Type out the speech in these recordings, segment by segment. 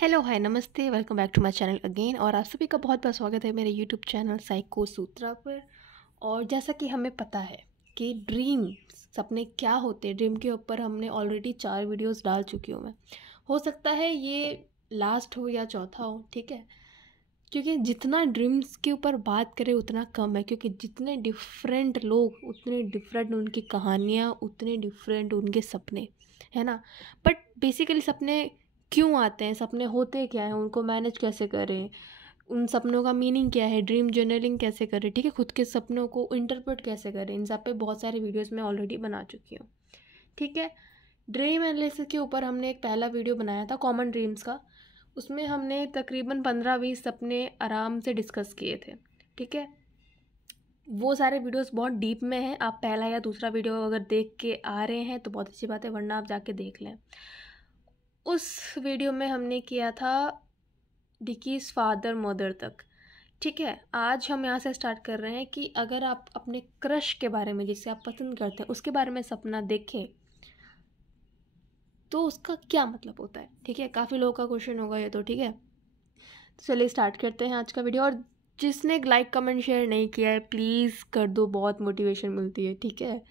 Hello hi नमस्ते welcome back to my channel again. और आप सभी का बहुत बहुत स्वागत है मेरे यूट्यूब चैनल साइको सूत्रा पर। और जैसा कि हमें पता है कि ड्रीम सपने क्या होते हैं, ड्रीम के ऊपर हमने ऑलरेडी 4 वीडियोस डाल चुकी हूँ मैं। हो सकता है ये लास्ट हो या चौथा हो, ठीक है, क्योंकि जितना ड्रीम्स के ऊपर बात करें उतना कम है, क्योंकि जितने डिफरेंट लोग उतने डिफरेंट उनकी कहानियाँ, उतने डिफरेंट उनके सपने, है ना। बट बेसिकली सपने क्यों आते हैं, सपने होते क्या हैं, उनको मैनेज कैसे करें, उन सपनों का मीनिंग क्या है, ड्रीम जर्नलिंग कैसे करें, ठीक है, खुद के सपनों को इंटरप्रेट कैसे करें, इन सब पे बहुत सारे वीडियोस मैं ऑलरेडी बना चुकी हूँ, ठीक है। ड्रीम एनालिसिस के ऊपर हमने एक पहला वीडियो बनाया था कॉमन ड्रीम्स का। उसमें हमने तकरीबन 15-20 सपने आराम से डिस्कस किए थे, ठीक है। वो सारे वीडियोस बहुत डीप में हैं। आप पहला या दूसरा वीडियो अगर देख के आ रहे हैं तो बहुत अच्छी बात है, वरना आप जाके देख लें। उस वीडियो में हमने किया था डिकीज़ फादर मदर तक, ठीक है। आज हम यहाँ से स्टार्ट कर रहे हैं कि अगर आप अपने क्रश के बारे में, जिसे आप पसंद करते हैं, उसके बारे में सपना देखें तो उसका क्या मतलब होता है, ठीक है। काफ़ी लोगों का क्वेश्चन होगा ये तो, ठीक है। तो चलिए स्टार्ट करते हैं आज का वीडियो। और जिसने लाइक कमेंट शेयर नहीं किया है प्लीज़ कर दो, बहुत मोटिवेशन मिलती है, ठीक है।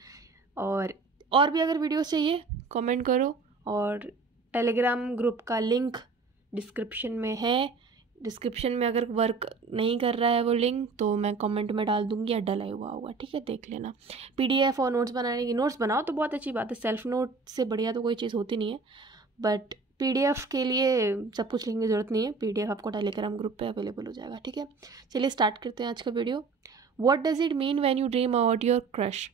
और भी अगर वीडियो चाहिए कमेंट करो। और टेलीग्राम ग्रुप का लिंक डिस्क्रिप्शन में है। डिस्क्रिप्शन में अगर वर्क नहीं कर रहा है वो लिंक तो मैं कमेंट में डाल दूंगी या डला हुआ होगा, ठीक है, देख लेना। पीडीएफ और नोट्स बनाने की, नोट्स बनाओ तो बहुत अच्छी बात है, सेल्फ नोट से बढ़िया तो कोई चीज़ होती नहीं है। बट पीडीएफ के लिए सब कुछ लिखने की ज़रूरत नहीं है, पीडीएफ आपको टेलीग्राम ग्रुप पे अवेलेबल हो जाएगा, ठीक है। चलिए स्टार्ट करते हैं आज का video. What does it mean when you dream about your crush,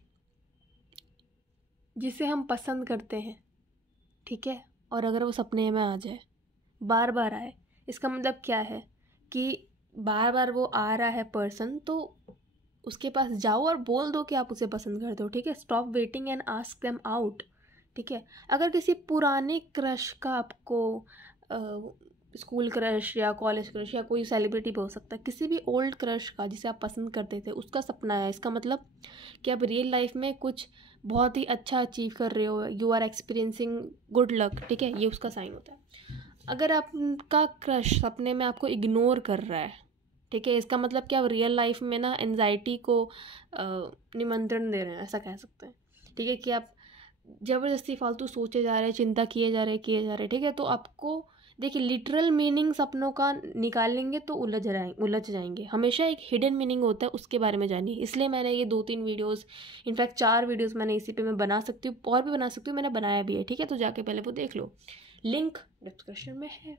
जिसे हम पसंद करते हैं, ठीक है, और अगर वो सपने में आ जाए, बार बार आए, इसका मतलब क्या है कि बार बार वो आ रहा है पर्सन, तो उसके पास जाओ और बोल दो कि आप उसे पसंद करते हो, ठीक है। Stop waiting and ask them out, ठीक है। अगर किसी पुराने क्रश का आपको स्कूल क्रश या कॉलेज क्रश या कोई सेलिब्रिटी भी हो सकता है, किसी भी ओल्ड क्रश का जिसे आप पसंद करते थे उसका सपना है, इसका मतलब कि आप रियल लाइफ में कुछ बहुत ही अच्छा अचीव कर रहे हो, you are experiencing good luck, ठीक है, ये उसका साइन होता है। अगर आपका क्रश सपने में आपको इग्नोर कर रहा है, ठीक है, इसका मतलब कि आप रियल लाइफ में ना एनजाइटी को निमंत्रण दे रहे हैं, ऐसा कह सकते हैं, ठीक है, कि आप ज़बरदस्ती फालतू सोचे जा रहे हैं, चिंता किए जा रहे, ठीक है। तो आपको देखिए लिटरल मीनिंग सपनों का निकालेंगे तो उलझ जाएंगे। हमेशा एक हिडन मीनिंग होता है, उसके बारे में जानिए। इसलिए मैंने ये 2-3 वीडियोस, इनफैक्ट 4 वीडियोस मैंने इसी पे मैं बना सकती हूँ, और भी बना सकती हूँ, मैंने बनाया भी है, ठीक है। तो जाके पहले वो देख लो, लिंक डिस्क्रिप्शन में है।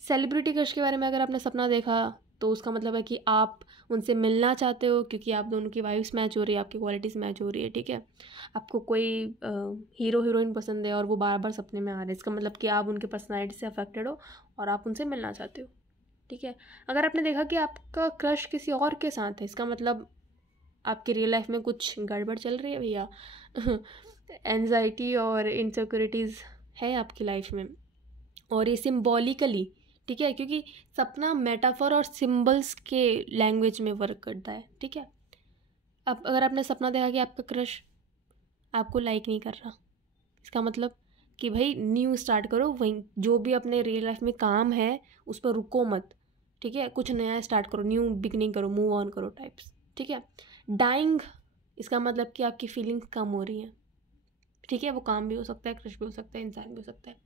सेलिब्रिटी क्रश के बारे में अगर आपने सपना देखा तो उसका मतलब है कि आप उनसे मिलना चाहते हो, क्योंकि आप दोनों की वाइब्स मैच हो रही है, आपकी क्वालिटीज़ मैच हो रही है, ठीक है। आपको कोई हीरो हीरोइन पसंद है और वो बार बार सपने में आ रहे हैं, इसका मतलब कि आप उनके पर्सनैलिटी से अफेक्टेड हो और आप उनसे मिलना चाहते हो, ठीक है। अगर आपने देखा कि आपका क्रश किसी और के साथ है, इसका मतलब आपकी रियल लाइफ में कुछ गड़बड़ चल रही है भैया। एनजाइटी और इनसिक्योरिटीज़ है आपकी लाइफ में, और ये सिम्बॉलिकली, ठीक है, क्योंकि सपना मेटाफर और सिंबल्स के लैंग्वेज में वर्क करता है, ठीक है। अब अगर आपने सपना देखा कि आपका क्रश आपको लाइक नहीं कर रहा, इसका मतलब कि भाई न्यू स्टार्ट करो, वहीं जो भी अपने रियल लाइफ में काम है उस पर रुको मत, ठीक है, कुछ नया स्टार्ट करो, न्यू बिगनिंग करो, मूव ऑन करो टाइप्स, ठीक है। डाइंग, इसका मतलब कि आपकी फीलिंग्स कम हो रही हैं, ठीक है, वो काम भी हो सकता है, क्रश भी हो सकता है, इंसान भी हो सकता है।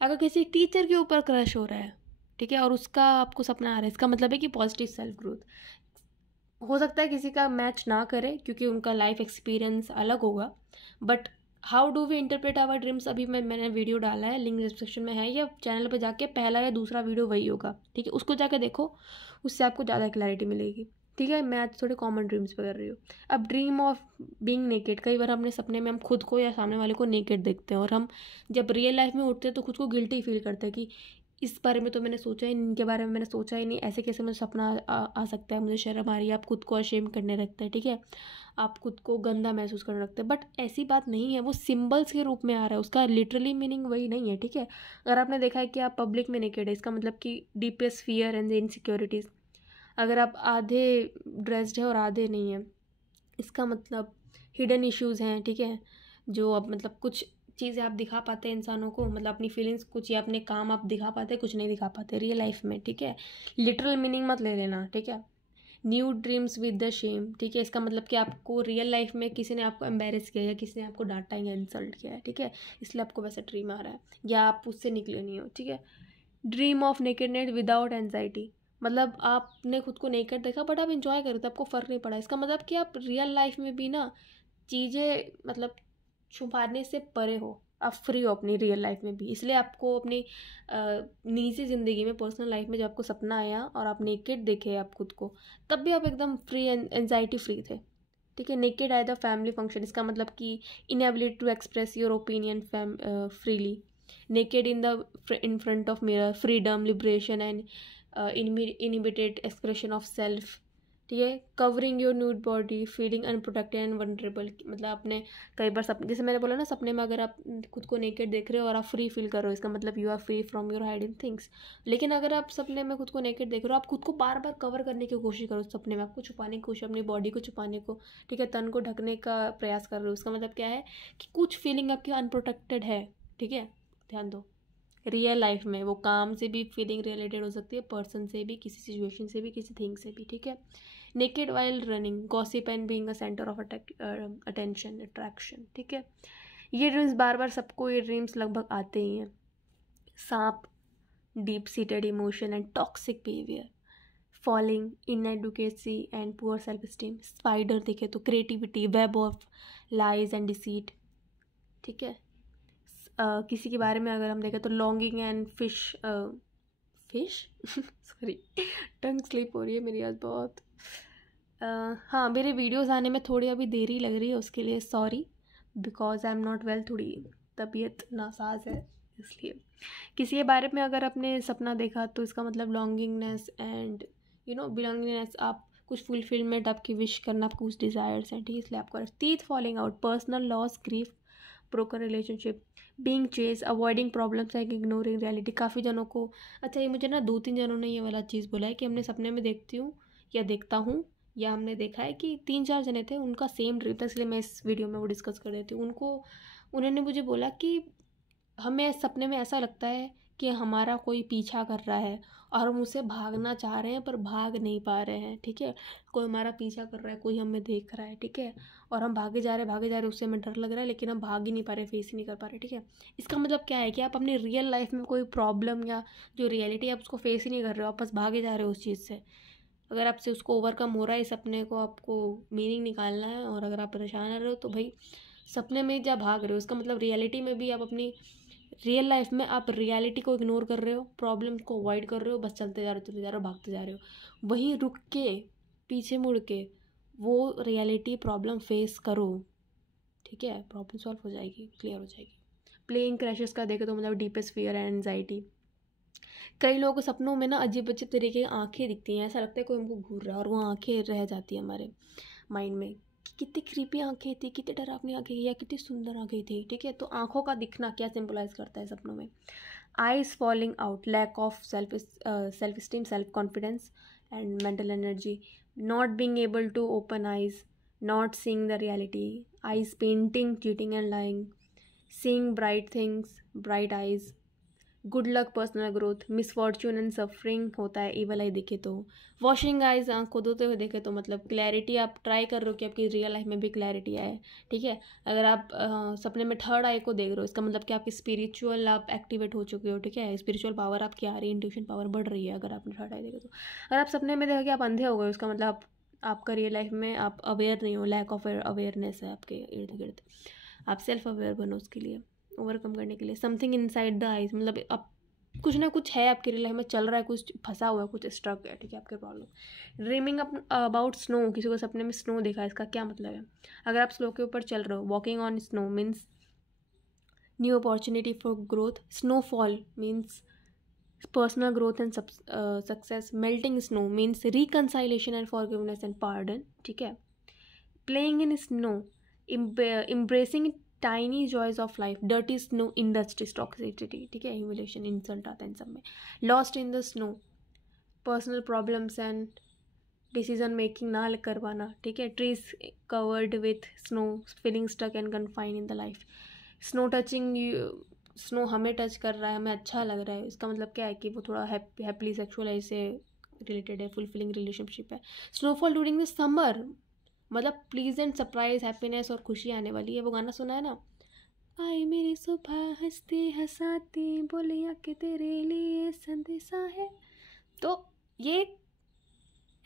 अगर किसी टीचर के ऊपर क्रश हो रहा है, ठीक है, और उसका आपको सपना आ रहा है, इसका मतलब है कि पॉजिटिव सेल्फ ग्रोथ। हो सकता है किसी का मैच ना करे क्योंकि उनका लाइफ एक्सपीरियंस अलग होगा, but how do we interpret our dreams, अभी मैंने वीडियो डाला है, लिंक डिस्क्रिप्शन में है, या चैनल पर जाके पहला या दूसरा वीडियो वही होगा, ठीक है, उसको जाके देखो, उससे आपको ज़्यादा क्लैरिटी मिलेगी, ठीक है। मैं आज थोड़े कॉमन ड्रीम्स पे कर रही हूँ। अब ड्रीम ऑफ बीइंग नेकेड, कई बार अपने सपने में हम खुद को या सामने वाले को नेकेड देखते हैं, और हम जब रियल लाइफ में उठते हैं तो खुद को गिल्टी फील करते हैं कि इस बारे में तो मैंने सोचा ही नहीं, इनके बारे में मैंने सोचा ही नहीं, ऐसे कैसे मुझे सपना आ सकता है, मुझे शर्म आ रही है, आप खुद को अशेम करने लगते हैं, ठीक है, आप खुद को गंदा महसूस करने लगते हैं। बट ऐसी बात नहीं है, वो सिंबल्स के रूप में आ रहा है, उसका लिटरली मीनिंग वही नहीं है, ठीक है। अगर आपने देखा है कि आप पब्लिक में नेकेड है, इसका मतलब कि डीपेस्ट फियर एंड इनसिक्योरिटीज़। अगर आप आधे ड्रेस्ड है और आधे नहीं है, इसका मतलब हिडन इश्यूज़ हैं, ठीक है, जो अब मतलब कुछ चीज़ें आप दिखा पाते हैं इंसानों को, मतलब अपनी फीलिंग्स कुछ या अपने काम आप दिखा पाते हैं, कुछ नहीं दिखा पाते रियल लाइफ में, ठीक है। लिटरल मीनिंग मत ले लेना, ठीक है। New dreams with the shame, ठीक है। इसका मतलब कि आपको रियल लाइफ में किसी ने आपको एम्बेरस किया या किसी ने आपको डांटा या इंसल्ट किया है, ठीक है, इसलिए आपको वैसा ड्रीम आ रहा है या आप उससे निकले नहीं हो, ठीक है। Dream of nakedness without anxiety, मतलब आपने खुद को नेकेड देखा बट आप इंजॉय कर रहे थे, आपको फ़र्क नहीं पड़ा। इसका मतलब कि आप रियल लाइफ में भी ना चीज़ें मतलब छुपाने से परे हो, आप फ्री हो अपनी रियल लाइफ में भी। इसलिए आपको अपनी निजी ज़िंदगी में, पर्सनल लाइफ में जब आपको सपना आया और आप नेकेड देखे आप खुद को, तब भी आप एकदम फ्री, एंजाइटी फ्री थे, ठीक है। Naked at the family function, इसका मतलब कि inability to express your opinion freely. Naked in front of mirror, freedom, liberation and inhibited expression of self, ठीक है। Covering your nude body, feeling unprotected and vulnerable, मतलब आपने कई बार सपने, जैसे मैंने बोला ना, सपने में अगर आप खुद को नेकेड देख रहे हो और आप फ्री फील कर रहे हो, इसका मतलब you are free from your hiding things. लेकिन अगर आप सपने में खुद को नेकेड देख रहे हो, आप खुद को बार बार कवर करने की कोशिश करो, सपने में आपको छुपाने की कोशिश, अपनी बॉडी को छुपाने को, ठीक है, तन को ढकने का प्रयास कर रहे हो, उसका मतलब क्या है कि कुछ फीलिंग आपकी अनप्रोटेक्टेड है, ठीक है। ध्यान दो, रियल लाइफ में वो काम से भी फीलिंग रिलेटेड हो सकती है, पर्सन से भी, किसी सिचुएशन से भी, किसी थिंग से भी, ठीक है। Naked while running, gossip and being a centre of attention, attraction, ठीक है। ये ड्रीम्स बार बार सबको, ये ड्रीम्स लगभग आते ही हैं। सांप, deep seated emotion and toxic behaviour, falling, inadequacy and poor self esteem. Spider देखे तो creativity, web of lies and deceit, ठीक है। किसी के बारे में अगर हम देखें तो longing and fish sorry, tongue slip हो रही है मेरी आज बहुत। हाँ, मेरे वीडियोस आने में थोड़ी अभी देरी लग रही है, उसके लिए sorry, because I am not well, थोड़ी तबीयत नासाज है इसलिए। किसी के बारे में अगर आपने सपना देखा तो इसका मतलब लॉन्गिंगनेस एंड बिलोंगिंगनेस, आप कुछ फुलफिलमेंट, आपकी विश करना, आपको कुछ डिज़ायर्स हैं, ठीक है, इसलिए आपको। Teeth falling out, personal loss, grief, broken relationship, being chase, avoiding problems like ignoring reality. काफ़ी जनों को, अच्छा ये मुझे ना 2-3 जनों ने ये वाला चीज़ बोला है कि हमने सपने में देखती हूँ या देखता हूँ, या हमने देखा है कि 3-4 जने थे, उनका सेम ड्रीम था, इसलिए मैं इस वीडियो में वो डिस्कस कर देती हूँ। उन्होंने मुझे बोला कि हमें सपने में ऐसा लगता है कि हमारा कोई पीछा कर रहा है और हम उसे भागना चाह रहे हैं पर भाग नहीं पा रहे हैं, ठीक है। कोई हमारा पीछा कर रहा है, कोई हमें देख रहा है, ठीक है, और हम भागे जा रहे हैं, उससे हमें डर लग रहा है, लेकिन हम भाग ही नहीं पा रहे, फेस ही नहीं कर पा रहे, ठीक है। इसका मतलब क्या है कि आप अपनी रियल लाइफ में कोई प्रॉब्लम या जो रियलिटी है आप उसको फेस ही नहीं कर रहे हो, आप बस भागे जा रहे हो उस चीज़ से। अगर आपसे उसको ओवरकम हो रहा है, इस सपने को आपको मीनिंग निकालना है, और अगर आप परेशान रहे हो तो भाई सपने में जब भाग रहे हो, इसका मतलब रियलिटी में भी आप अपनी रियल लाइफ में आप रियलिटी को इग्नोर कर रहे हो, प्रॉब्लम को अवॉइड कर रहे हो, बस चलते जा रहे हो, भागते जा रहे हो। वहीं रुक के, पीछे मुड़ के वो रियलिटी प्रॉब्लम फेस करो, ठीक है, प्रॉब्लम सॉल्व हो जाएगी, क्लियर हो जाएगी। प्लेइंग क्रैशेस का देखे तो मतलब डीपेस्ट फियर एंड एंजाइटी। कई लोगों को सपनों में ना अजीब अजीब तरीके की आँखें दिखती हैं, ऐसा लगता है कोई हमको घूर रहा है और वो आँखें रह जाती है हमारे माइंड में, कितनी क्रीपी आँखें थी, कितनी डरावनी आँखें या कितनी सुंदर आँखें थी, ठीक है। तो आँखों का दिखना क्या सिंबलाइज करता है सपनों में? Eyes falling out, lack of self esteem, self confidence and mental energy, not being able to open eyes, not seeing the reality, eyes painting, cheating and lying, seeing bright things, bright eyes, good luck, personal growth, misfortune and suffering होता है evil आई दिखे तो। Washing eyes, आँख को धोते हुए देखे तो मतलब क्लैरिटी, आप ट्राई कर रहे हो कि आपकी रियल लाइफ में भी क्लैरिटी आए, ठीक है। अगर आप सपने में थर्ड आई को देख रहे हो, इसका मतलब कि आपकी स्पिरिचुअल आप एक्टिवेट हो चुके हो, ठीक है, स्पिरिचुअल पावर आपकी आ रही है, इंट्यूशन पावर बढ़ रही है अगर आपने थर्ड आई देखे तो। अगर आप सपने में देखा कि आप अंधे हो गए, उसका मतलब आपका रियल लाइफ में आप अवेयर नहीं हो, लैक ऑफ अवेयरनेस है आपके इर्द गिर्द, आप सेल्फ अवेयर बनो उसके लिए, ओवरकम करने के लिए। समथिंग इनसाइड द आइज, मतलब अब कुछ ना कुछ है आपकी रियल लाइफ में चल रहा है, कुछ फंसा हुआ है, कुछ स्ट्रक है, ठीक है, आपके प्रॉब्लम। ड्रीमिंग अबाउट स्नो, किसी को सपने में स्नो देखा है, इसका क्या मतलब है? अगर आप स्नो के ऊपर चल रहे हो, walking on snow means new opportunity for growth, snowfall means personal growth and success, melting snow means reconciliation and forgiveness and pardon, ठीक है। Playing in snow, embracing tiny joys of life, dirty snow industries, toxicity, ठीक है, humiliation, insult आता है इन सब में। Lost in the snow, personal problems and decision making ना कर पाना, ठीक है। Trees covered with snow, feeling stuck and confine in the life, snow touching, snow हमें टच कर रहा है, हमें अच्छा लग रहा है, इसका मतलब क्या है कि वो थोड़ा हैप्पीली सेक्सुअल ऐसे रिलेटेड है, फुलफिलिंग रिलेशनशिप है। स्नोफॉल ड्यूरिंग द समर मतलब प्लीजेंट सरप्राइज, हैप्पीनेस और खुशी आने वाली है। वो गाना सुना है ना, आई मेरी सुबह हंसते हंसाते बोलिया कि तेरे लिए संदेशा है। तो ये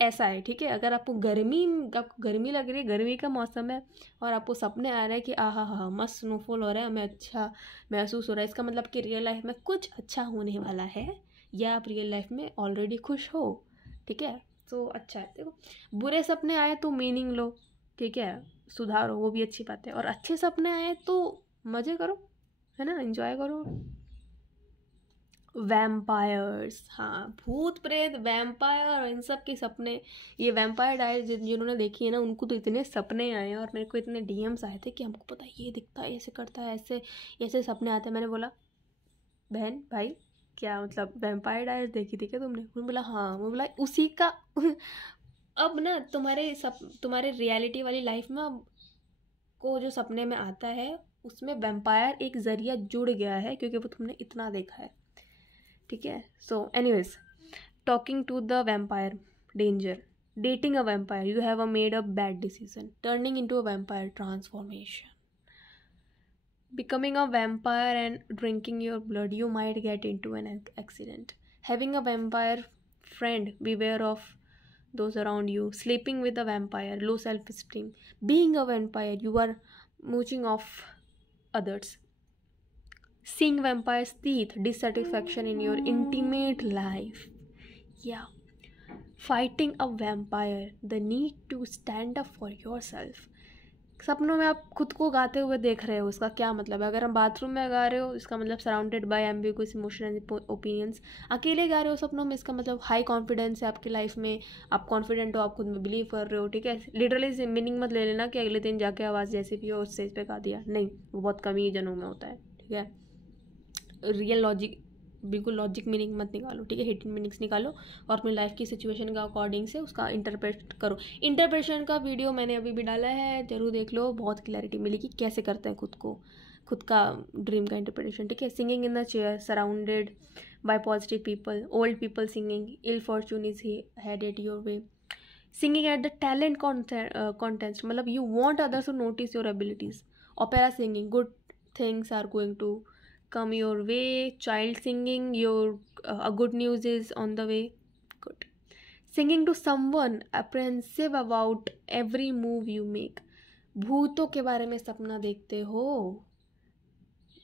ऐसा है, ठीक है। अगर आपको गर्मी लग रही है, गर्मी का मौसम है और आपको सपने आ रहे हैं कि आहा हा मस्त स्नोफॉल हो रहा है, हमें अच्छा महसूस हो रहा है, इसका मतलब कि रियल लाइफ में कुछ अच्छा होने वाला है, या आप रियल लाइफ में ऑलरेडी खुश हो, ठीक है। तो अच्छा है। देखो, बुरे सपने आए तो मीनिंग लो, ठीक है, सुधारो, वो भी अच्छी बात है। और अच्छे सपने आए तो मज़े करो, है ना, एंजॉय करो। वैम्पायर्स, हाँ, भूत प्रेत वैम्पायर और इन सब के सपने। ये वैम्पायर डायरीज जिन्होंने देखी है ना, उनको तो इतने सपने आए हैं और मेरे को इतने डीएम्स आए थे कि हमको पता है ये दिखता है, ऐसे करता है, ऐसे ऐसे सपने आते हैं। मैंने बोला बहन भाई क्या मतलब वैम्पायर डायरीज देखी थी क्या तुमने? उन्होंने बोला हाँ। मैं बोला उसी का अब ना तुम्हारे रियलिटी वाली लाइफ में अब को जो सपने में आता है उसमें वैम्पायर एक जरिया जुड़ गया है, क्योंकि वो तुमने इतना देखा है, ठीक है। So anyways, talking to the vampire, danger, dating a vampire, you have made a bad decision, turning into a vampire, transformation, becoming a vampire and drinking your blood, you might get into an accident, having a vampire friend, beware of those around you, sleeping with a vampire, low self-esteem, being a vampire, you are mooching off others, seeing vampires teeth, dissatisfaction in your intimate life, yeah, fighting a vampire, the need to stand up for yourself। सपनों में आप खुद को गाते हुए देख रहे हो, उसका क्या मतलब है? अगर हम बाथरूम में गा रहे हो इसका मतलब surrounded by ambiguous emotion and opinions. अकेले गा रहे हो सपनों में, इसका मतलब हाई कॉन्फिडेंस है आपकी लाइफ में, आप कॉन्फिडेंट हो, आप खुद में बिलीव कर रहे हो, ठीक है। लिटरली मीनिंग मत ले लेना कि अगले दिन जाके आवाज़ जैसी भी हो उस स्टेज पे गा दिया, नहीं, वो बहुत कम ही जनों में होता है, ठीक है। रियल लॉजिक, बिल्कुल लॉजिक मीनिंग मत निकालो, ठीक है, हिडन मीनिंग्स निकालो और अपनी लाइफ की सिचुएशन का अकॉर्डिंग से उसका इंटरप्रेट करो। इंटरप्रेशन का वीडियो मैंने अभी भी डाला है, जरूर देख लो, बहुत क्लैरिटी मिलेगी कैसे करते हैं खुद का ड्रीम का इंटरप्रिटेशन, ठीक है। Singing in the chair surrounded by positive people, old people singing, ill fortune is headed your way, singing at the talent contest, मतलब you want others to notice your abilities, opera singing, good things are going to come your way, child singing, a good news is on the way, good, singing to someone apprehensive about every move you make, भूतों के बारे में सपना देखते हो,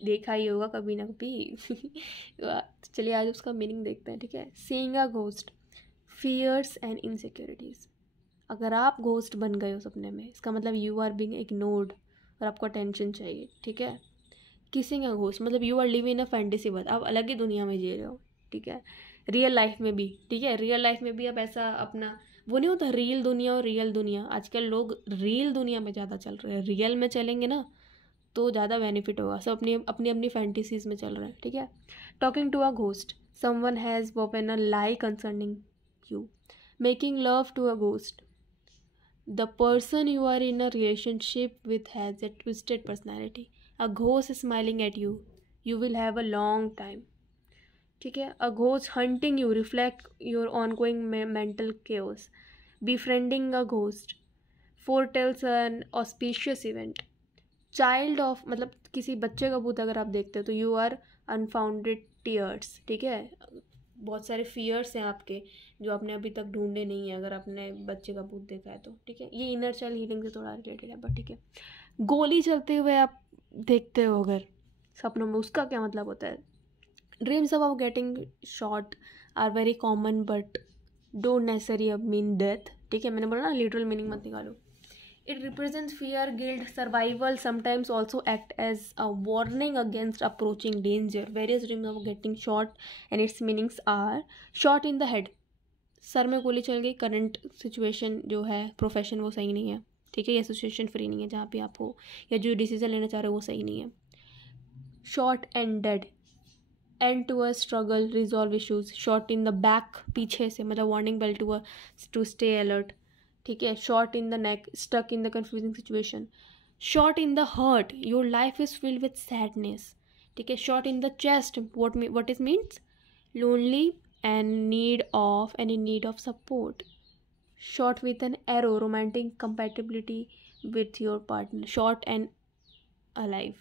देखा ही होगा कभी ना कभी चलिए आज उसका मीनिंग देखते हैं, ठीक है। seeing a ghost, fears and insecurities, अगर आप घोस्ट बन गए हो सपने में इसका मतलब यू आर बीइंग इग्नोर्ड और आपको अटेंशन चाहिए, ठीक है। किसिंग अ घोस्ट मतलब you are living in a fantasy world, आप अलग ही दुनिया में जी रहे हो, ठीक है। रियल लाइफ में भी, ठीक है, रियल लाइफ में भी आप ऐसा अपना वो नहीं होता रियल दुनिया और रियल दुनिया, आजकल लोग रियल दुनिया में ज़्यादा चल रहे हैं, रियल में चलेंगे ना तो ज़्यादा बेनिफिट होगा, सब अपनी अपनी अपनी फैंटेसीज में चल रहे हैं, ठीक है। Talking to a ghost, someone has woven a lie concerning you, making love to a ghost, the person you are in a relationship with has a twisted personality, a ghost smiling at you, you will have a long time, ठीक है। a ghost hunting you, reflect your ongoing mental chaos, befriending a ghost foretells an auspicious event, child of मतलब किसी बच्चे का भूत अगर आप देखते हो तो you are unfounded tears, ठीक है। बहुत सारे फियर्स हैं आपके जो आपने अभी तक ढूंढे नहीं है, अगर आपने बच्चे का भूत देखा है तो, ठीक है। ये इनर चाइल्ड हीलिंग से थोड़ा रिलेटेड है बट ठीक है। गोली चलते हुए आप देखते हो अगर सपनों में, उसका क्या मतलब होता है? Dreams about getting shot are very common but don't necessary mean death, ठीक है। मैंने बोला ना लिटरल मीनिंग मत निकालो। It represents fear, guilt, survival, sometimes also act as a warning against approaching danger. Various dreams of getting shot and its meanings are shot in the head, sir में गोली चल गई, करंट सिचुएशन जो है, profession वो सही नहीं है, ठीक है, ये सिचुएशन फ्री नहीं है जहाँ पे आप हो, या जो डिसीजन लेना चाह रहे हो वो सही नहीं है। Shot and dead, and to a struggle, resolve issues, shot in the back, पीछे से मतलब warning bell to stay alert, ठीक है। Shot in the neck, stuck in the confusing situation, shot in the heart, your life is filled with sadness, ठीक है. Shot in the chest, what is means lonely and need of support. Shot with an arrow, romantic compatibility with your partner. Short and alive,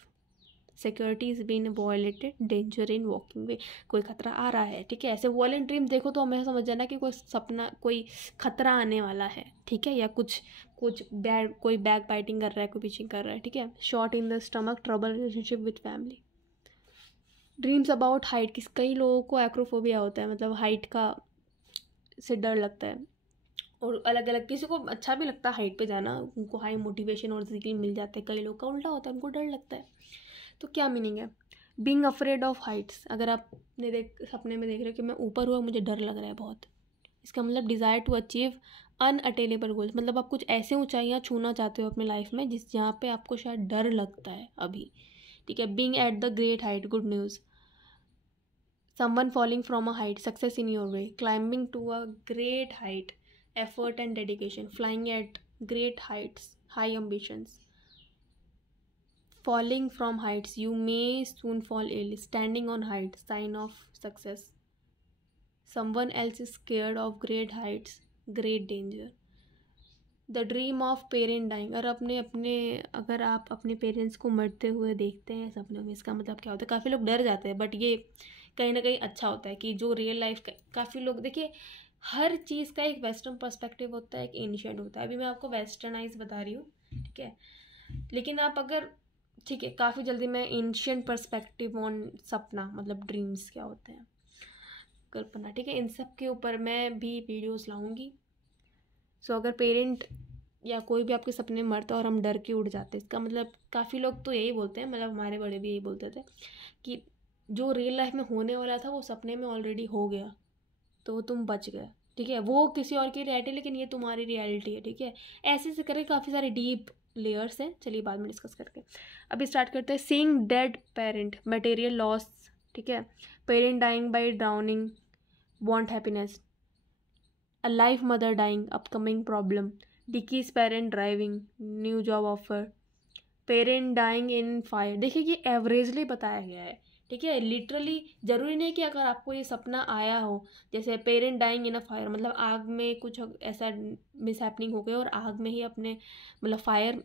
security is been violated, danger in walking way, कोई खतरा आ रहा है, ठीक है. ऐसे violent dream देखो तो हमें समझ जाना कि कोई सपना, कोई खतरा आने वाला है, ठीक है, या कुछ बैड, कोई बैक बाइटिंग कर रहा है, कोई पिचिंग कर रहा है, ठीक है. Shot in the stomach, trouble relationship with family. Dreams about height, कई लोगों को एक्रोफोबिया होता है, मतलब हाइट का से डर लगता है, और अलग अलग, किसी को अच्छा भी लगता है हाइट पे जाना, उनको हाई मोटिवेशन और जिक्र मिल जाते हैं. कई लोग का उल्टा होता है, उनको डर लगता है. तो क्या मीनिंग है बीइंग अफ्रेड ऑफ हाइट्स? अगर आपने सपने में देख रहे हो कि मैं ऊपर हुआ, मुझे डर लग रहा है बहुत, इसका मतलब desire to achieve unattainable goals, मतलब आप कुछ ऐसे ऊंचाइयां छूना चाहते हो अपने लाइफ में जहाँ पे आपको शायद डर लगता है अभी, ठीक है. Being at the great height, good news. Someone falling from a height, success in your way. Climbing to a great height, effort and dedication. Flying at great heights, high ambitions. Falling from heights, you may soon fall ill. Standing on heights, sign of success. Someone else is scared of great heights, great danger. The dream of parent dying, अगर आप अपने parents को मरते हुए देखते हैं सपनों में, इसका मतलब क्या होता है? काफ़ी लोग डर जाते हैं, बट ये कहीं ना कहीं अच्छा होता है कि जो रियल लाइफ काफ़ी लोग, देखिए हर चीज़ का एक वेस्टर्न पर्सपेक्टिव होता है, एक एंशिएंट होता है. अभी मैं आपको वेस्टर्नाइज बता रही हूँ, ठीक है, लेकिन आप अगर, ठीक है, काफ़ी जल्दी मैं एंशिएंट पर्सपेक्टिव ऑन सपना, मतलब ड्रीम्स क्या होते हैं, कल्पना, ठीक है, इन सब के ऊपर मैं भी वीडियोस लाऊंगी. सो अगर पेरेंट या कोई भी आपके सपने में मरता है और हम डर के उड़ जाते हैं, इसका मतलब काफ़ी लोग तो यही बोलते हैं, मतलब हमारे बड़े भी यही बोलते थे कि जो रियल लाइफ में होने वाला था वो सपने में ऑलरेडी हो गया, तो तुम बच गए, ठीक है. वो किसी और की रियलिटी, लेकिन ये तुम्हारी रियलिटी है, ठीक है. ऐसे से करके काफ़ी सारे डीप लेयर्स हैं, चलिए बाद में डिस्कस करके. अभी स्टार्ट करते हैं. Seeing dead parent, material loss, ठीक है. Parent dying by drowning, want happiness. A live mother dying, upcoming problem. Dicky's parent driving, new job offer. Parent dying in fire. देखिए ये एवरेजली बताया गया है, ठीक है. लिटरली ज़रूरी नहीं कि अगर आपको ये सपना आया हो, जैसे parent dying in a fire, मतलब आग में कुछ ऐसा मिसहैपनिंग हो गया और आग में ही अपने, मतलब फायर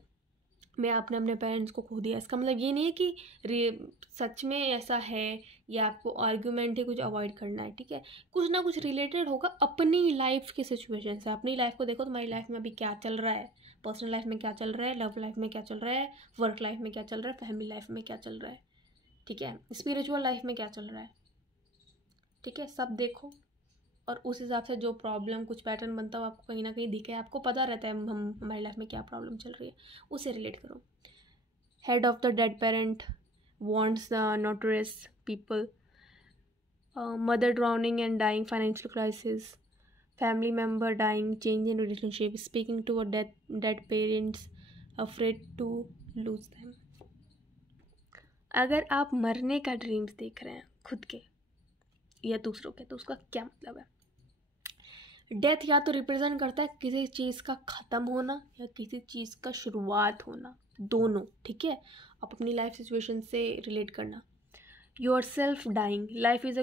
में आपने अपने पेरेंट्स को खो दिया, इसका मतलब ये नहीं है कि सच में ऐसा है, या आपको आर्ग्यूमेंट ही कुछ अवॉइड करना है, ठीक है. कुछ ना कुछ रिलेटेड होगा अपनी लाइफ की सिचुएशन से. अपनी लाइफ को देखो, तुम्हारी लाइफ में अभी क्या चल रहा है, पर्सनल लाइफ में क्या चल रहा है, लव लाइफ में क्या चल रहा है, वर्क लाइफ में क्या चल रहा है, फैमिली लाइफ में क्या चल रहा है, ठीक है, स्पिरिचुअल लाइफ में क्या चल रहा है, ठीक है. सब देखो और उस हिसाब से जो प्रॉब्लम, कुछ पैटर्न बनता हो आपको कहीं ना कहीं दिखे, आपको पता रहता है हमारी लाइफ में क्या प्रॉब्लम चल रही है, उसे रिलेट करो. Head of the dead parent wants the notorious people. Mother drowning and dying, financial crisis. Family member dying, change in relationship, speaking to a dead parents, afraid to lose them. अगर आप मरने का dreams देख रहे हैं खुद के या दूसरों के, तो उसका क्या मतलब है? डेथ या तो रिप्रेजेंट करता है किसी चीज़ का ख़त्म होना या किसी चीज़ का शुरुआत होना, दोनों, ठीक है. आप अपनी लाइफ सिचुएशन से रिलेट करना. Yourself dying, life is a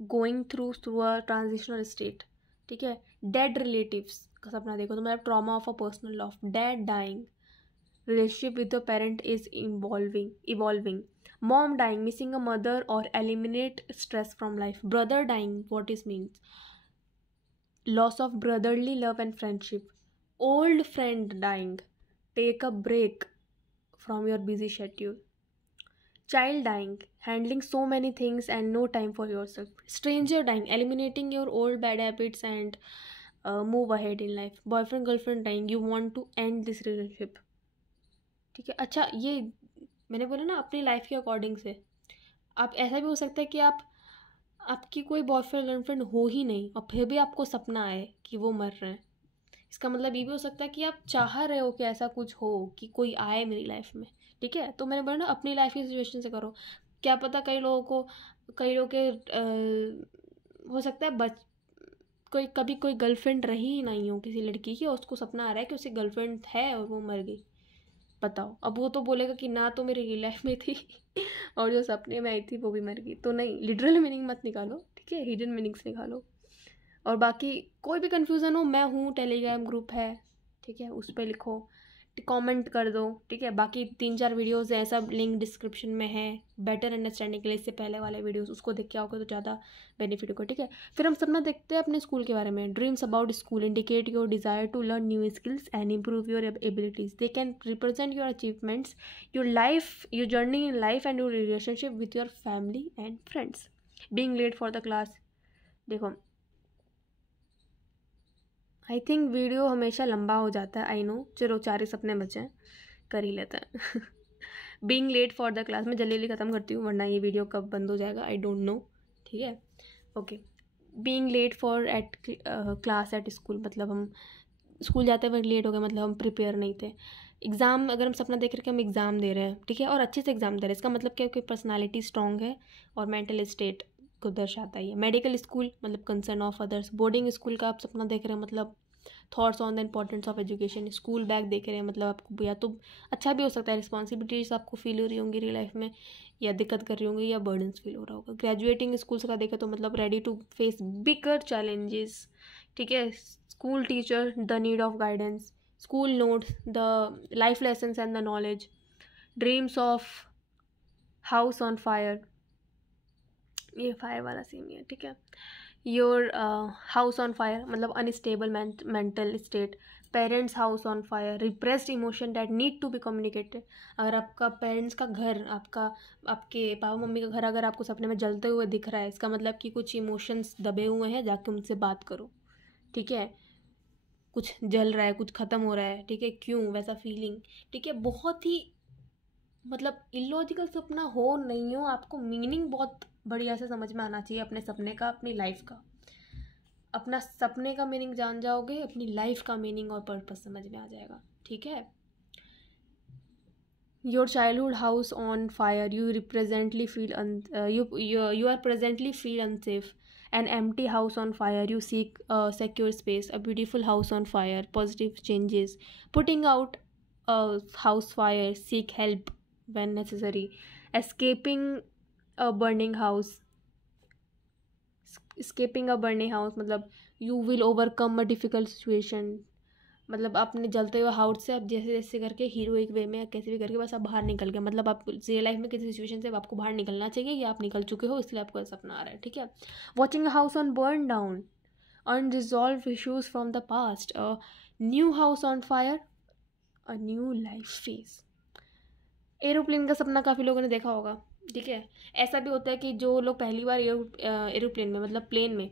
going through a transitional state, ठीक है. डेड रिलेटिव्स का सपना देखो तो मतलब trauma of a personal loss. Dead dying, relationship with the parent is evolving. Mom dying, missing a mother और eliminate stress from life. Brother dying, what is means loss of brotherly love and friendship. Old friend dying, take a break from your busy schedule. Child dying, handling so many things and no time for yourself. Stranger dying, eliminating your old bad habits and move ahead in life. Boyfriend girlfriend dying, you want to end this relationship, ठीक है. अच्छा, ये मैंने बोला ना अपनी life के according से. आप ऐसा भी हो सकता है कि आपकी कोई बॉयफ्रेंड गर्लफ्रेंड हो ही नहीं और फिर भी आपको सपना आए कि वो मर रहे हैं. इसका मतलब ये भी हो सकता है कि आप चाह रहे हो कि ऐसा कुछ हो, कि कोई आए मेरी लाइफ में, ठीक है. तो मैंने बोला ना अपनी लाइफ की सिचुएशन से करो. क्या पता कई लोग के हो सकता है कभी कोई गर्लफ्रेंड रही ही नहीं हो किसी लड़की की, और उसको सपना आ रहा है कि उसकी गर्लफ्रेंड है और वो मर गई, बताओ। अब वो तो बोलेगा कि ना तो मेरी रियल लाइफ में थी और जो सपने में आई थी वो भी मर गई। तो नहीं, लिटरल मीनिंग मत निकालो, ठीक है, हिडन मीनिंग्स निकालो। और बाकी कोई भी कन्फ्यूज़न हो, मैं हूँ, टेलीग्राम ग्रुप है, ठीक है, उस पर लिखो, कमेंट कर दो, ठीक है। बाकी 3-4 वीडियोस हैं, सब लिंक डिस्क्रिप्शन में है, बेटर अंडरस्टैंडिंग के लिए। इससे पहले वाले वीडियोस उसको देख के आओगे तो ज़्यादा बेनिफिट होगा, ठीक है। फिर हम सपना देखते हैं अपने स्कूल के बारे में। Dreams about school indicate your desire to learn new skills and improve your abilities. They can represent your achievements, your life, your journey in life and your relationship with your family and friends. Being late for the class, देखो I think video हमेशा लंबा हो जाता है, I know, चलो 4 ही सपने बचे हैं, कर ही लेते हैं। Being late for the class, मैं जल्दी जल्दी ख़त्म करती हूँ वरना ये वीडियो कब बंद हो जाएगा आई डोंट नो, ठीक है। Okay, being late for at class at school, मतलब हम स्कूल जाते वक्त लेट हो गए, मतलब हम प्रिपेयर नहीं थे। एग्ज़ाम, अगर हम सपना देख रहे कि हम एग्ज़ाम दे रहे हैं, ठीक है, और अच्छे से एग्ज़ाम दे रहे हैं, इसका मतलब क्या है कि पर्सनालिटी स्ट्रॉन्ग है और मेंटल स्टेट को दर्शाता ही है। मेडिकल स्कूल मतलब concern of others. Boarding school का आप सपना देख रहे हैं मतलब thoughts on the importance of education. School bag देख रहे हैं मतलब आपको या तो अच्छा भी हो सकता है, रिस्पॉन्सिबिलिटीज आपको फील हो रही होंगी रियल लाइफ में, या दिक्कत कर रही होंगी, या बर्डन्स फील हो रहा होगा। ग्रेजुएटिंग स्कूल्स का देखें तो मतलब ready to face bigger challenges, ठीक है। School teacher, the need of guidance. School notes, the life lessons and the knowledge. Dreams of house on fire, ये फायर वाला सेम ही है, ठीक है। योर हाउस ऑन फायर मतलब unstable mental state. Parents house on fire, repressed emotion that need to be communicated. अगर आपका parents का घर, आपके पापा मम्मी का घर अगर आपको सपने में जलते हुए दिख रहा है, इसका मतलब कि कुछ इमोशंस दबे हुए हैं, जाके उनसे बात करो, ठीक है। कुछ जल रहा है, कुछ ख़त्म हो रहा है, ठीक है, क्यों वैसा फीलिंग, ठीक है। बहुत ही मतलब इलॉजिकल सपना हो नहीं हो, आपको मीनिंग बहुत बढ़िया से समझ में आना चाहिए अपने सपने का, अपनी लाइफ का। अपना सपने का मीनिंग जान जाओगे, अपनी लाइफ का मीनिंग और पर्पस समझ में आ जाएगा, ठीक है। Your childhood house on fire, you presently feel you are presently feel unsafe. An empty house on fire, you seek a secure space. A beautiful house on fire, positive changes. Putting out a house fire, seek help when necessary. Escaping a burning house, मतलब you will overcome a difficult situation. मतलब आपने जलते हुए house से आप जैसे जैसे करके हीरोइक वे में कैसे भी करके बस आप बाहर निकल गए, मतलब आप रियल लाइफ में किसी सिचुएशन से आपको बाहर निकलना चाहिए या आप निकल चुके हो, इसलिए आपको सपना आ रहा है, ठीक है। Watching a house on burn down, unresolved issues from the past. A new house on fire, a new life phase. Aeroplane का सपना काफ़ी लोगों ने देखा होगा, ठीक है। ऐसा भी होता है कि जो लोग पहली बार एरोप्लेन में मतलब प्लेन में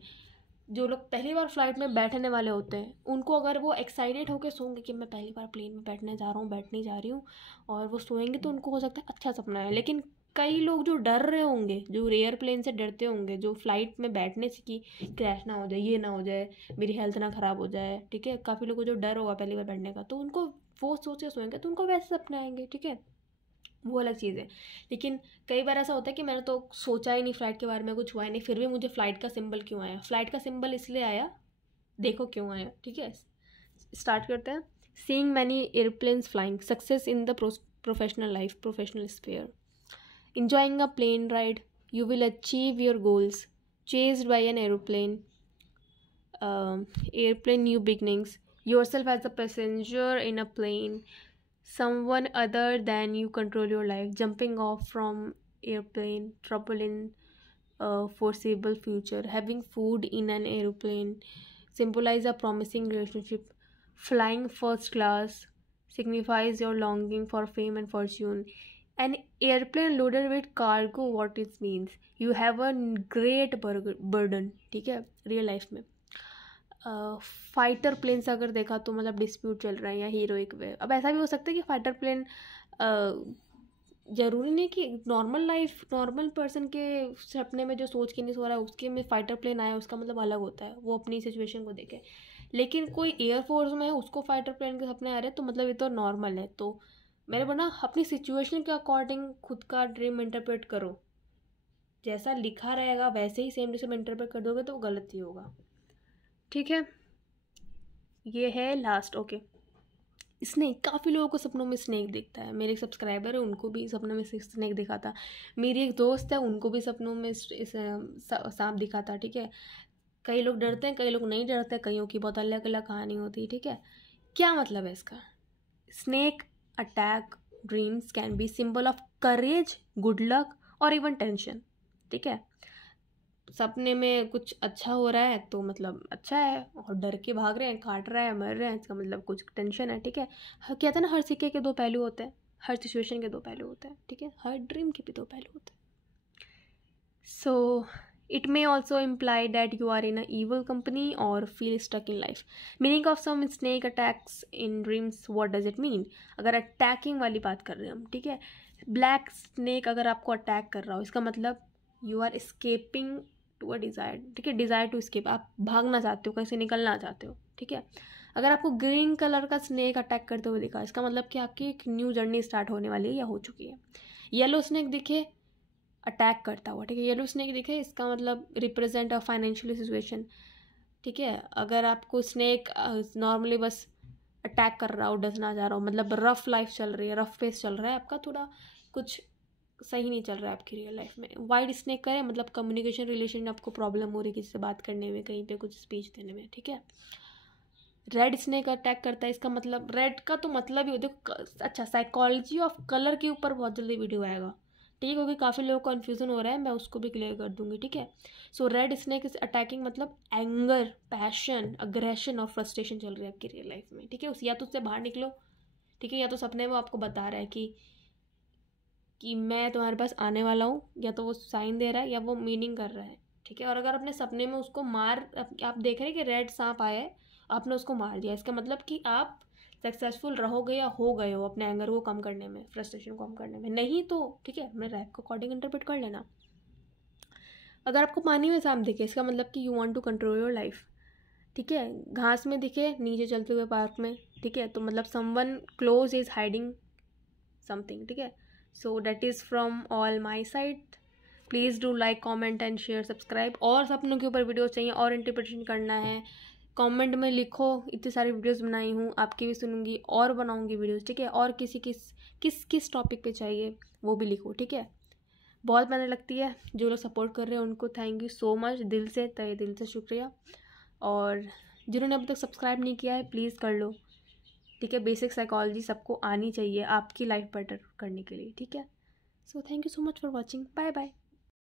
जो लोग पहली बार फ्लाइट में बैठने वाले होते हैं, उनको अगर वो एक्साइटेड होकर सोएंगे कि मैं पहली बार प्लेन में बैठने जा रहा हूँ, बैठने जा रही हूँ, और वो सोएंगे तो उनको हो सकता है अच्छा सपना है। लेकिन कई लोग जो डर रहे होंगे, जो एयरप्लेन से डरते होंगे, जो फ्लाइट में बैठने से कि क्रैश ना हो जाए, ये ना हो जाए, मेरी हेल्थ ना ख़राब हो जाए, ठीक है, काफ़ी लोगों को जो डर होगा पहली बार बैठने का, तो उनको वो सोच के सोएंगे तो उनको वैसे सपने आएंगे, ठीक है, वो अलग चीज़ है। लेकिन कई बार ऐसा होता है कि मैंने तो सोचा ही नहीं फ्लाइट के बारे में, कुछ हुआ ही नहीं, फिर भी मुझे फ़्लाइट का सिंबल क्यों आया। फ़्लाइट का सिंबल इसलिए आया, देखो क्यों आया, ठीक है। स्टार्ट करते हैं। Seeing many airplanes flying, success in the professional life, professional sphere. enjoying a plane ride, you will achieve your goals. Chased by an aeroplane, airplane new beginnings, yourself as a passenger in a plane, someone other than you control your life. Jumping off from airplane, trouble in a foreseeable future. Having food in an airplane symbolize a promising relationship. Flying first class signifies your longing for fame and fortune. An airplane loaded with cargo, what it means, you have a great burden, ठीक है, real life में। Fighter plane से अगर देखा तो मतलब dispute चल रहा है या हीरोइक वे। अब ऐसा भी हो सकता है कि फाइटर प्लेन ज़रूरी नहीं कि नॉर्मल पर्सन के सपने में जो सोच के नहीं सो रहा है उसके में फाइटर प्लेन आया, उसका मतलब अलग होता है, वो अपनी सिचुएशन को देखे। लेकिन कोई एयरफोर्स में है, उसको फाइटर प्लेन के सपने आ रहे हैं, तो मतलब ये तो नॉर्मल है। तो मेरे बना अपनी सिचुएशन के अकॉर्डिंग खुद का ड्रीम इंटरप्रेट करो, जैसा लिखा रहेगा वैसे ही सेम टू सेम इंटरप्रेट कर दोगे तो वो गलत ही होगा, ठीक है। ये है लास्ट, ओके। स्नेक, काफ़ी लोगों को सपनों में स्नेक दिखता है। मेरे एक सब्सक्राइबर है, उनको भी सपनों में स्नेक दिखा था। मेरी एक दोस्त है, उनको भी सपनों में सांप दिखा था, ठीक है। कई लोग डरते हैं, कई लोग नहीं डरते, कईयों की बहुत अलग अलग कहानी होती है, ठीक है। क्या मतलब है इसका? Snake attack dreams can be symbol of courage, good luck और इवन टेंशन, ठीक है। सपने में कुछ अच्छा हो रहा है तो मतलब अच्छा है, और डर के भाग रहे हैं, काट रहा है, मर रहे हैं, इसका मतलब कुछ टेंशन है, ठीक है। कहते हैं ना, हर सिक्के के दो पहलू होते हैं, हर सिचुएशन के दो पहलू होते हैं, ठीक है। हर ड्रीम के भी दो पहलू होते हैं। सो it may also imply that you are in a evil company or feel stuck in life. Meaning of some snake attacks in dreams, what does it mean? अगर अटैकिंग वाली बात कर रहे हैं हम, ठीक है, ब्लैक स्नेक अगर आपको अटैक कर रहा हो, इसका मतलब you are escaping to a desire, ठीक है। डिज़ायर टू escape, आप भागना चाहते हो, कहीं से निकलना चाहते हो, ठीक है। अगर आपको ग्रीन कलर का स्नेक अटैक करते हुए दिखा, इसका मतलब कि आपकी एक न्यू जर्नी स्टार्ट होने वाली है या हो चुकी है। येलो स्नेक दिखे अटैक करता हुआ, ठीक है, येलो स्नेक दिखे, इसका मतलब रिप्रेजेंट अ फाइनेंशियल सिचुएशन, ठीक है। अगर आपको स्नेक नॉर्मली बस अटैक कर रहा हो, डसना चाह रहा हो, मतलब रफ लाइफ चल रही है, रफ फेस चल रहा है आपका, थोड़ा कुछ सही नहीं चल रहा है आपकी रियल लाइफ में। वाइड स्नेक करें मतलब कम्युनिकेशन रिलेशन में आपको प्रॉब्लम हो रही है किसी से बात करने में, कहीं पे कुछ स्पीच देने में, ठीक है। रेड स्नेक अटैक करता है, इसका मतलब रेड का तो मतलब ही देखो, अच्छा साइकोलॉजी ऑफ कलर के ऊपर बहुत जल्दी वीडियो आएगा, ठीक है, क्योंकि काफ़ी लोगों को कन्फ्यूज़न हो रहा है, मैं उसको भी क्लियर कर दूंगी, ठीक है। सो रेड स्नेक इज अटैकिंग मतलब एंगर, पैशन, अग्रेशन और फ्रस्ट्रेशन चल रही है आपकी रियल लाइफ में, ठीक है। या तो उससे बाहर निकलो, ठीक है, या तो सपने में आपको बता रहा है कि मैं तुम्हारे पास आने वाला हूँ, या तो वो साइन दे रहा है या वो मीनिंग कर रहा है, ठीक है। और अगर अपने सपने में उसको आप देख रहे हैं कि रेड सांप आया है, आपने उसको मार दिया, इसका मतलब कि आप सक्सेसफुल रहोगे या हो गए हो अपने एंगर को कम करने में, फ्रस्ट्रेशन को कम करने में। नहीं तो ठीक है, अपने रैप को अकॉर्डिंग इंटरप्रेट कर लेना। अगर आपको पानी में सांप दिखे, इसका मतलब कि you want to control your life, ठीक है। घास में दिखे नीचे चलते हुए पार्क में, ठीक है, तो मतलब someone close is hiding something, ठीक है। So that is from all my side. Please do like, comment and share, subscribe. और सपनों के ऊपर वीडियो चाहिए और इंटरप्रिटेशन करना है, कमेंट में लिखो। इतनी सारी वीडियोस बनाई हूँ, आपकी भी सुनूंगी और बनाऊंगी वीडियोस, ठीक है। और किस टॉपिक पे चाहिए वो भी लिखो, ठीक है। बहुत मेहनत लगती है, जो लोग सपोर्ट कर रहे हैं उनको थैंक यू सो मच, दिल से, तहे दिल से शुक्रिया। और जिन्होंने अभी तक सब्सक्राइब नहीं किया है प्लीज़ कर लो, ठीक है। बेसिक साइकोलॉजी सबको आनी चाहिए आपकी लाइफ बेटर करने के लिए, ठीक है। So thank you so much for watching, bye bye.